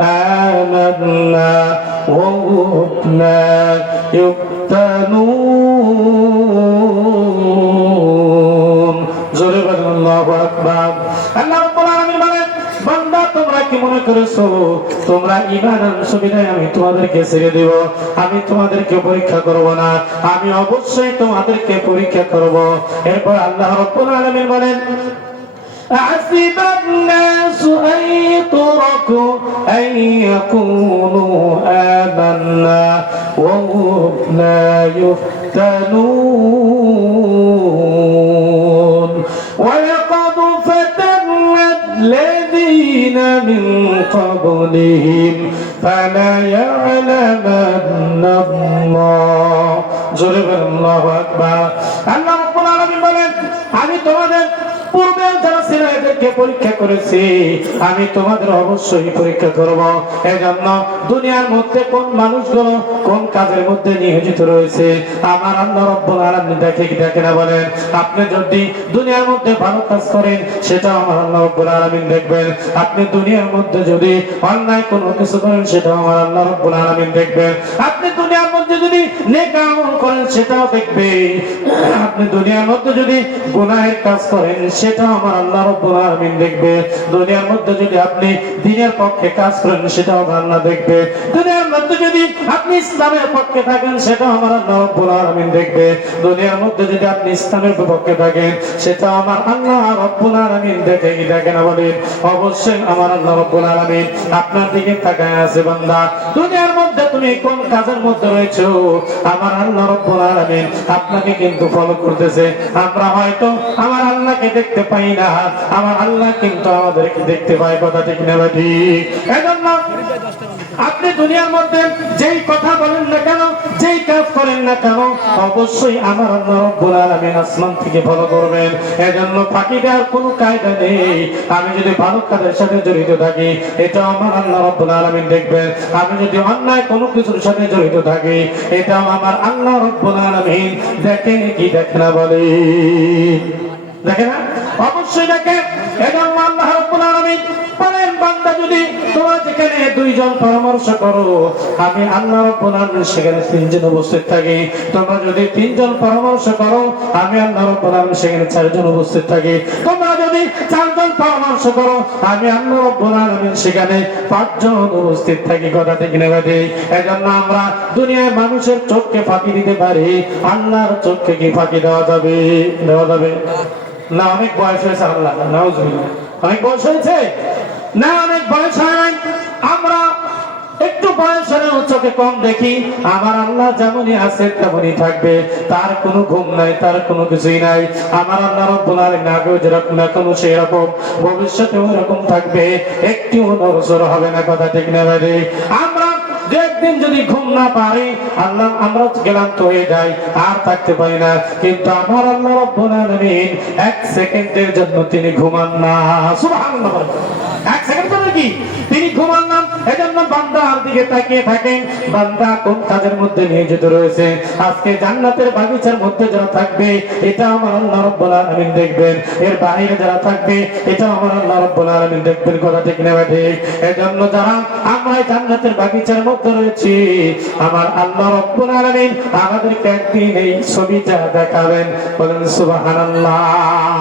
آمنا وهم لا يفتنون জোরে বলেন আল্লাহু আকবার। আল্লাহ রাব্বুল আলামিন বলেন, বান্দা তোমরা কি মনে করেছো তোমরা ঈমান আনছো বিধায় আমি তোমাদেরকে ছেড়ে দেব? আমি তোমাদেরকে পরীক্ষা করব না, আমি অবশ্যই তোমাদেরকে পরীক্ষা করব। এরপর আল্লাহ রাব্বুল আলামিন বলেন, أحسب الناس أن يتركوا أن يقولوا آمنا وهم لا يفتنون ولقد فتنا الذين من قبلهم فليعلمن الله جرب الله أكبر الله رب العالمين বলেন, আমি তোমাদের পূর্বে যারা ছিল এদেরকে পরীক্ষা করেছি, আমি তোমাদের অবশ্যই পরীক্ষা করব। এজন্য দুনিয়ার মধ্যে কোন মানুষগুলো কোন কাজের মধ্যে নিয়োজিত রয়েছে আমার আল্লাহ রাব্বুল আলামিন দেখে না বলেন। আপনি যদি দুনিয়ার মধ্যে ভালো কাজ করেন সেটা আমার আল্লাহ রাব্বুল আলামিন দেখবেন, আপনি দুনিয়ার মধ্যে যদি অন্যায় কোনো কিছু করেন সেটা আমার আল্লাহ রাব্বুল আলামিন দেখবেন, আপনি দুনিয়ার মধ্যে যদি নেক আমল করেন সেটাও দেখবে, আপনি দুনিয়ার মধ্যে যদি গুনাহের কাজ করেন সেটাও আমার আল্লাহ রাব্বুল আলামিন দেখবে, দুনিয়ার মধ্যে যদি আপনি দ্বীনের পক্ষে কাজ করেন সেটাও আমার আল্লাহ দেখবে, দুনিয়ার মধ্যে যদি আপনি ইসলামের পক্ষে থাকেন সেটাও আমার আল্লাহ রাব্বুল আলামিন দেখবে, দুনিয়ার মধ্যে যদি আপনি ইসলামের পক্ষে থাকেন সেটাও আমার আল্লাহ রাব্বুল আলামিন দেখে না বলেন। অবশ্যই আমার আল্লাহ রাব্বুল আলামিন আপনার দিকে তাকায় আছে, বান্দা দুনিয়ার মধ্যে তুমি কোন কাজের মধ্যে রয়েছো আমার আল্লাহ রাব্বুল আলামিন আপনাকে কিন্তু ফলো করতেছে। আমরা হয়তো আমার আল্লাহকে দেখতে পাই না, আমার আল্লাহ কিন্তু আমাদেরকে দেখতে পায়, কথা ঠিক না ঠিক? এজন্য আপনি দুনিয়ার মধ্যে যেই কথা বলেন না কেন, যেই কাজ করেন না কেন, অবশ্যই আমার আল্লাহ রাব্বুল আলামিন আসমান থেকে ফলো করবেন। এজন্য ফাঁকি দেওয়ার কোনো কায়দা নেই। আমি যদি ভালো কাজের সাথে জড়িত থাকি এটা আমার আল্লাহ রাব্বুল আলামিন দেখবেন, আমি যদি অন্যায় কোনো কিছুর সাথে জড়িত থাকি এটাও আমার আল্লাহ রাব্বুল আলামিন দেখেন কি দেখে না বলে? দেখে না? অবশ্যই দেখে। এজন্য আল্লাহ রাব্বুল আলামিন বলেন, বান্দা যদি তোমরা যেখানে দুইজন পরামর্শ করো আমি আল্লাহ রাব্বুল আলামিন সেখানে তিনজন উপস্থিত থাকি, তোমরা যদি তিনজন পরামর্শ করো আমি আল্লাহ রাব্বুল আলামিন সেখানে চারজন উপস্থিত থাকি, তোমরা যদি চারজন পরামর্শ করো আমি আল্লাহ রাব্বুল আলামিন সেখানে পাঁচজন উপস্থিত থাকি, কথা ঠিক না ঠিক? এজন্য আমরা দুনিয়ার মানুষের চোখকে ফাঁকি দিতে পারি, আল্লাহর চোখকে কি ফাঁকি দেওয়া যাবে? দেওয়া যাবে না? অনেক বয়স হয়েছে, আল্লাহ নাউজুবিল্লাহ, অনেক বয়স হয়েছে না? অনেক বয়স হয় নাই। আমরা একটু বয়স হলে চোখে কম দেখি, আমার আল্লাহ যেমনই আছে তেমনই থাকবে, তার কোনো ঘুম নাই, তার কোনো কিছুই নাই। আমার আল্লাহ রাব্বুল আলামিন আগেও যেরকম এখনো সেই রকম, ভবিষ্যতেও এরকম থাকবে, একটু নড়চড় হবে না, কথা ঠিক না ভাই? আমরা একদিন যদি ঘুম না পারি আল্লাহ আমরা ক্লান্ত হয়ে যাই, আর থাকতে পারি না, কিন্তু আমার আল্লাহ রাব্বুল আলামিন এক সেকেন্ডের জন্য তিনি ঘুমান না। সুবহানাল্লাহ, এক সেকেন্ড পরে কি তিনি ঘুমান না। এজন্য বান্দার দিকে তাকিয়ে থাকেন, বান্দা কোন কাজের মধ্যে নিয়োজিত রয়েছে। আজকে জান্নাতের বাগিচার মধ্যে যারা থাকবে এটা আমার আল্লাহ রাব্বুল আলামিন দেখবেন, এর বাইরে যারা থাকবে এটা আমার আল্লাহ রাব্বুল আলামিন দেখবেন, কথা ঠিক না ঠিক? এজন্য যারা আমরা জান্নাতের বাগিচার মধ্যে রয়েছি আমার আল্লাহ রাব্বুল আলামিন আমাদেরকে একদিন এই ছবিটা দেখাবেন, বলেন সুবহানাল্লাহ।